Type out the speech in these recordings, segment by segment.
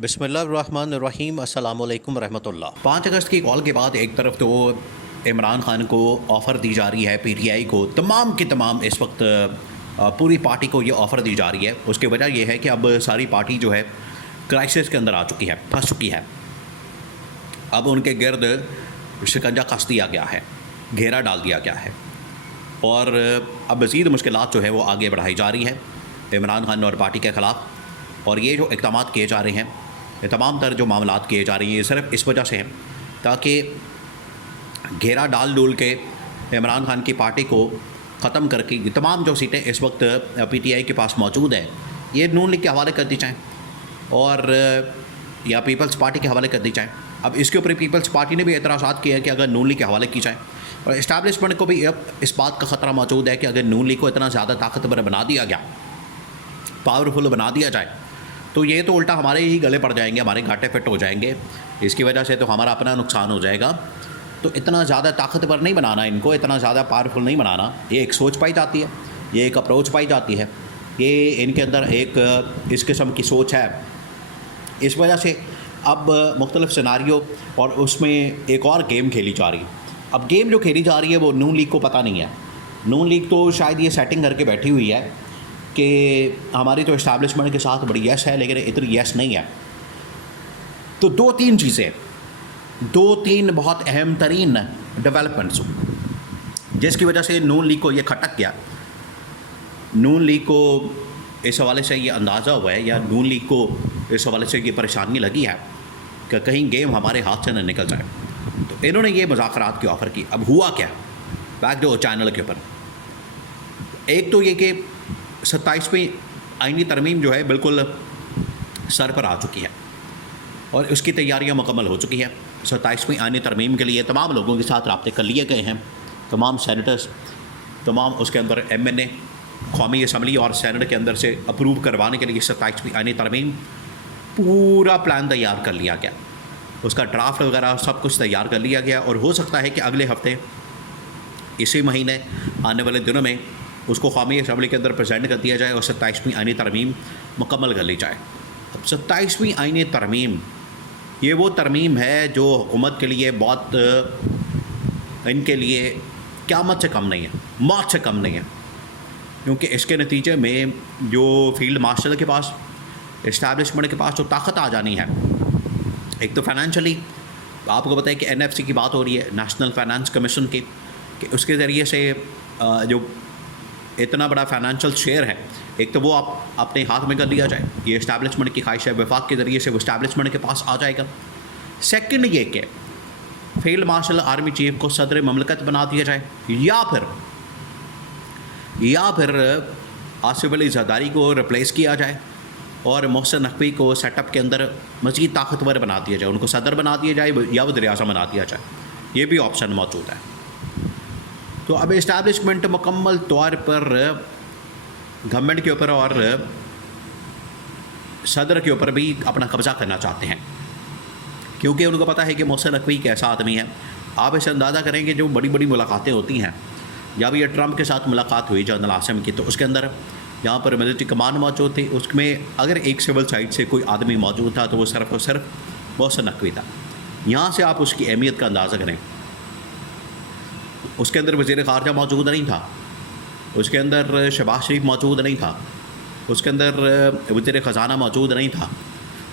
बिस्मिल्लाहिर्रहमानिर्रहीम अस्सलामुअलैकुम रहमतुल्लाह। 5 अगस्त की कॉल के बाद एक तरफ तो इमरान खान को ऑफ़र दी जा रही है, पीटीआई को तमाम की तमाम इस वक्त पूरी पार्टी को ये ऑफ़र दी जा रही है। उसकी वजह यह है कि अब सारी पार्टी जो है क्राइसिस के अंदर आ चुकी है, फंस चुकी है। अब उनके गिर्द शिकंजा कस दिया गया है, घेरा डाल दिया गया है और अब मज़ीद मुश्किलात जो है वो आगे बढ़ाई जा रही हैं इमरान खान और पार्टी के ख़िलाफ़। और ये जो इक़दाम किए जा रहे हैं, ये तमाम तर जो मामलात किए जा रहे हैं, ये सिर्फ इस वजह से हैं ताकि घेरा डाल डूल के इमरान खान की पार्टी को ख़त्म करके तमाम जो सीटें इस वक्त पीटीआई के पास मौजूद हैं ये नून लीग के हवाले कर दी जाएँ और या पीपल्स पार्टी के हवाले कर दी जाएँ। अब इसके ऊपर पीपल्स पार्टी ने भी एतराज़ात किया है कि अगर नून लीग के हवाले की जाए, और इस्टेब्लिशमेंट को भी अब इस बात का ख़तरा मौजूद है कि अगर नून लीग को इतना ज़्यादा ताकतवर बना दिया गया, पावरफुल बना दिया जाए, तो ये तो उल्टा हमारे ही गले पड़ जाएंगे, हमारे घाटे फिट हो जाएंगे। इसकी वजह से तो हमारा अपना नुकसान हो जाएगा। तो इतना ज़्यादा ताकतवर नहीं बनाना इनको, इतना ज़्यादा पावरफुल नहीं बनाना। ये एक सोच पाई जाती है, ये एक अप्रोच पाई जाती है, ये इनके अंदर एक इस किस्म की सोच है। इस वजह से अब मुख्तलिफ सिनारियो और उसमें एक और गेम खेली जा रही है। अब गेम जो खेली जा रही है वो नून लीग को पता नहीं है। नून लीग तो शायद ये सेटिंग करके बैठी हुई है कि हमारी तो इस्टेब्लिशमेंट के साथ बड़ी यस है, लेकिन इतनी यस नहीं है। तो दो तीन बहुत अहम तरीन डेवलपमेंट्स जिसकी वजह से नून लीग को ये खटक गया। नून लीग को इस हवाले से ये अंदाज़ा हुआ है, या नून लीग को इस हवाले से ये परेशानी लगी है कि कहीं गेम हमारे हाथ से न निकल जाए। तो इन्होंने ये मुज़ाकरात की ऑफ़र की। अब हुआ क्या बैकडोर चैनल के ऊपर, एक तो ये कि 27वीं आईनी तरमीम जो है बिल्कुल सर पर आ चुकी है और उसकी तैयारियां मुकम्मल हो चुकी हैं। 27वीं आईनी तरमीम के लिए तमाम लोगों के साथ राब्ते कर लिए गए हैं, तमाम सेनेटर्स, तमाम उसके अंदर एमएनए, कौमी असम्बली और सेनेट के अंदर से अप्रूव करवाने के लिए 27वीं आईनी तरमीम पूरा प्लान तैयार कर लिया गया। उसका ड्राफ्ट वगैरह सब कुछ तैयार कर लिया गया और हो सकता है कि अगले हफ्ते, इसी महीने, आने वाले दिनों में उसको कौमी असम्बली के अंदर प्रेजेंट कर दिया जाए और 27वीं आईनी तरमीम मुकम्मल कर ली जाए। अब 27वीं आईनी तरमीम ये वो तरमीम है जो हुकूमत के लिए बहुत, इनके लिए क़यामत से कम नहीं है, मौत से कम नहीं है। क्योंकि इसके नतीजे में जो फील्ड मार्शल के पास, इस्टेब्लिशमेंट के पास जो ताकत आ जानी है, एक तो फाइनेंशियली आपको पता है कि एनएफसी की बात हो रही है, नेशनल फाइनेंस कमीशन की, कि उसके ज़रिए से जो इतना बड़ा फाइनेंशियल शेयर है, एक तो वो आप अपने हाथ में कर लिया जाए। ये इस्टेब्लिशमेंट की ख्वाहिश है, वफाक के ज़रिए से वो इस्टेब्लिशमेंट के पास आ जाएगा। सेकंड ये कि फील्ड मार्शल आर्मी चीफ को सदर ममलकत बना दिया जाए, या फिर आसिफ अली जरदारी को रिप्लेस किया जाए और मोहसिन नकवी को सेटअप के अंदर मज़ीद ताकतवर बना दिया जाए, उनको सदर बना दिया जाए या वज़ीर-ए-आज़म बना दिया जाए। ये भी ऑप्शन मौजूद है। तो अब इस्टेब्लिशमेंट मुकम्मल तौर पर गवर्नमेंट के ऊपर और सदर के ऊपर भी अपना कब्ज़ा करना चाहते हैं, क्योंकि उनको पता है कि मोहसिन नकवी एक ऐसा आदमी है। आप इसे अंदाज़ा करेंगे जो बड़ी बड़ी मुलाकातें होती हैं, जब ये ट्रंप के साथ मुलाकात हुई जनरल आसिम की, तो उसके अंदर यहाँ पर मिलिट्री कमान मौजूद थी, उसमें अगर एक सिविल साइड से कोई आदमी मौजूद था तो वो सिर्फ और सिर्फ मोहसिन नकवी था। यहाँ से आप उसकी अहमियत का अंदाज़ा करें। उसके अंदर वज़ीर ख़ारजा मौजूद नहीं था, उसके अंदर शहबाज शरीफ मौजूद नहीं था, उसके अंदर वज़ीर ख़जाना मौजूद नहीं था,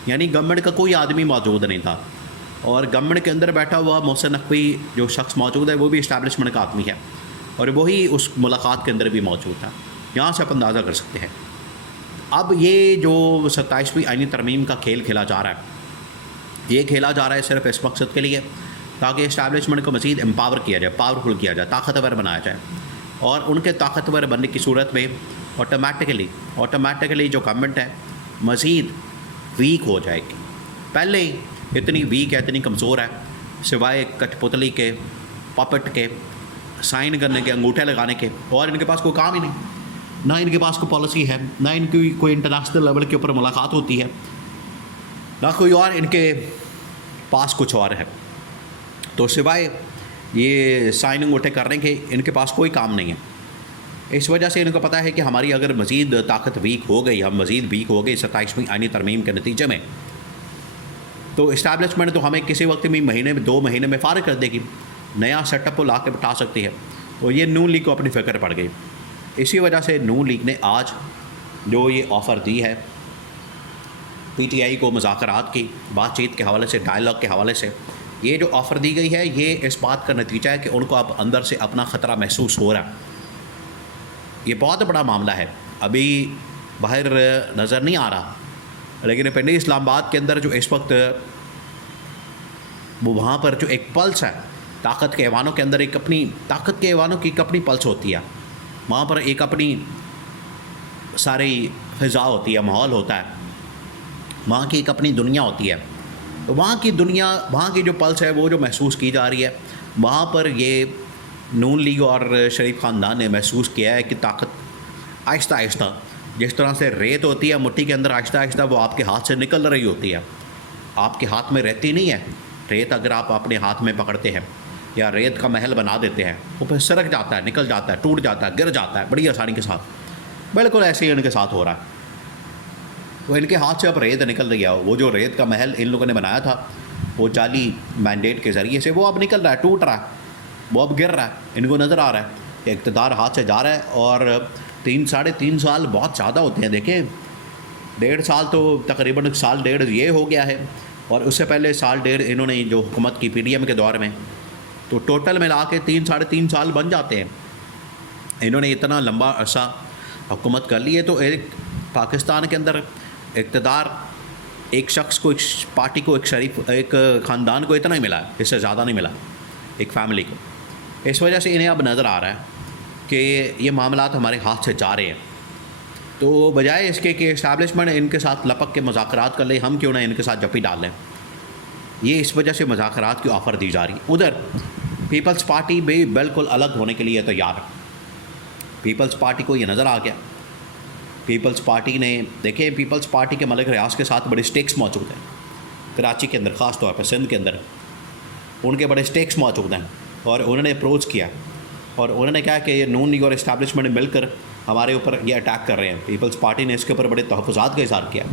यानी गवर्नमेंट का कोई आदमी मौजूद नहीं था। और गवर्नमेंट के अंदर बैठा हुआ मोहसिन नकवी जो शख्स मौजूद है वो भी इस्टेब्लिशमेंट का आदमी है और वही उस मुलाकात के अंदर भी मौजूद था। यहाँ से आप अंदाज़ा कर सकते हैं। अब ये जो 27वीं आईनी तरमीम का खेल खेला जा रहा है, ये खेला जा रहा है सिर्फ इस मकसद के लिए ताकि इस्टेब्लिशमेंट को मज़ीद एम्पावर किया जाए, पावरफुल किया जाए, ताकतवर बनाया जाए। और उनके ताकतवर बनने की सूरत में ऑटोमेटिकली जो गवर्नमेंट है मज़ीद वीक हो जाएगी। पहले इतनी वीक है, इतनी कमज़ोर है, सिवाय कठपुतली के, पपट के, साइन करने के, अंगूठे लगाने के, और इनके पास कोई काम ही नहीं। ना इनके पास कोई पॉलिसी है, ना इनकी कोई इंटरनेशनल लेवल के ऊपर मुलाकात होती है, ना कोई और इनके पास कुछ और है। तो सिवाय ये साइन अंगूठे करने के इनके पास कोई काम नहीं है। इस वजह से इनको पता है कि हमारी अगर मज़ीद ताकत वीक हो गई, हम मज़ीद वीक हो गए 27वीं आईनी तरमीम के नतीजे में, तो इस्टेब्लिशमेंट तो हमें किसी वक्त भी महीने में 2 महीने में फारिग कर देगी, नया सेटअप वो ला के बिठा सकती है। तो ये नून लीग को अपनी फ़िक्र पड़ गई। इसी वजह से नून लीग ने आज जो ये ऑफ़र दी है पीटीआई को मुज़ाकरात की बातचीत के हवाले से, डायलॉग के हवाले से, ये जो ऑफ़र दी गई है ये इस बात का नतीजा है कि उनको अब अंदर से अपना ख़तरा महसूस हो रहा है। ये बहुत बड़ा मामला है, अभी बाहर नज़र नहीं आ रहा, लेकिन पिंडी इस्लामाबाद के अंदर जो इस वक्त वो वहाँ पर जो एक पल्स है ताकत के ऐवानों के अंदर, एक अपनी ताकत के ऐवानों की एक अपनी पल्स होती है, वहाँ पर एक अपनी सारी फ़िज़ा होती है, माहौल होता है, वहाँ की एक अपनी दुनिया होती है। तो वहाँ की दुनिया, वहाँ की जो पल्स है वो जो महसूस की जा रही है, वहाँ पर ये नून लीग और शरीफ ख़ानदान ने महसूस किया है कि ताकत आहिस्ता आहिस्ता, जिस तरह से रेत होती है मुट्ठी के अंदर, आहिस्ता आहिस्ता वो आपके हाथ से निकल रही होती है। आपके हाथ में रहती नहीं है रेत, अगर आप अपने हाथ में पकड़ते हैं या रेत का महल बना देते हैं, वो फिर सरक जाता है, निकल जाता है, टूट जाता है, गिर जाता है बड़ी आसानी के साथ। बिल्कुल ऐसे ही इनके साथ हो रहा है। तो इनके हाथ से अब रेत निकल रही है, वो जो रेत का महल इन लोगों ने बनाया था वो जाली मैंडेट के ज़रिए से, वो अब निकल रहा है, टूट रहा है, वो अब गिर रहा है। इनको नज़र आ रहा है कि इक़्तिदार हाथ से जा रहा है। और 3-3.5 साल बहुत ज़्यादा होते हैं। देखें, 1.5 साल तो तकरीबन 1.5 साल ये हो गया है, और उससे पहले 1.5 साल इन्होंने जो हुकूमत की PDM के दौर में, तो टोटल मिला के 3-3.5 साल बन जाते हैं। इन्होंने इतना लंबा अरसा हुकूमत कर ली है। तो एक पाकिस्तान के अंदर इक़्तिदार एक शख्स को, एक पार्टी को, एक शरीफ, एक ख़ानदान को इतना ही मिला है, इससे ज़्यादा नहीं मिला, एक फ़ैमिली को। इस वजह से इन्हें अब नज़र आ रहा है कि ये मामलात हमारे हाथ से जा रहे हैं। तो बजाय इसके कि इस्टेब्लिशमेंट इनके साथ लपक के मुज़ाकरात कर ले, हम क्यों ना इनके साथ जप्पी डाल लें। ये इस वजह से मुज़ाकरात की ऑफ़र दी जा रही। उधर पीपल्स पार्टी भी बिल्कुल अलग होने के लिए तैयार है। पीपल्स पार्टी को ये नज़र आ गया, पीपल्स पार्टी ने, देखें, पीपल्स पार्टी के मलिक रियाज के साथ बड़े स्टेक्स मौजूद हैं कराची के अंदर, ख़ास तौर पर सिंध के अंदर उनके बड़े स्टेक्स मौजूद हैं। और उन्होंने अप्रोच किया और उन्होंने कहा कि ये नून लीग और इस्टेब्लिशमेंट मिलकर हमारे ऊपर ये अटैक कर रहे हैं। पीपल्स पार्टी ने इसके ऊपर बड़े तहफ़्फ़ुज़ात का इज़हार किया।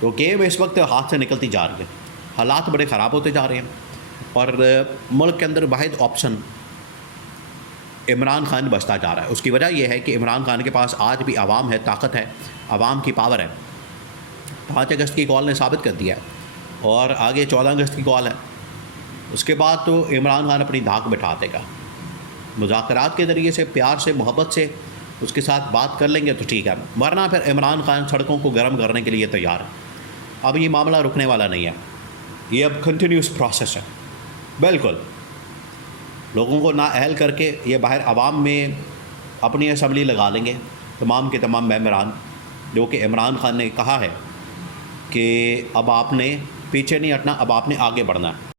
तो गेम इस वक्त हाथ से निकलती जा रही है, हालात बड़े ख़राब होते जा रहे हैं, और मुल्क के अंदर वाहिद ऑप्शन इमरान खान बचता जा रहा है। उसकी वजह यह है कि इमरान खान के पास आज भी आवाम है, ताकत है, आवाम की पावर है। 5 अगस्त की कॉल ने साबित कर दिया है, और आगे 14 अगस्त की कॉल है। उसके बाद तो इमरान खान अपनी धाक बिठा देगा, मुज़ाकरात के ज़रिए से, प्यार से, मोहब्बत से उसके साथ बात कर लेंगे तो ठीक है, वरना फिर इमरान खान सड़कों को गर्म करने के लिए तैयार है। अब ये मामला रुकने वाला नहीं है, ये अब कंटिन्यूस प्रोसेस है। बिल्कुल लोगों को नाअहल करके ये बाहर आवाम में अपनी असम्बली लगा लेंगे, तमाम के तमाम मेंबरान, जो कि इमरान खान ने कहा है कि अब आपने पीछे नहीं हटना, अब आपने आगे बढ़ना है।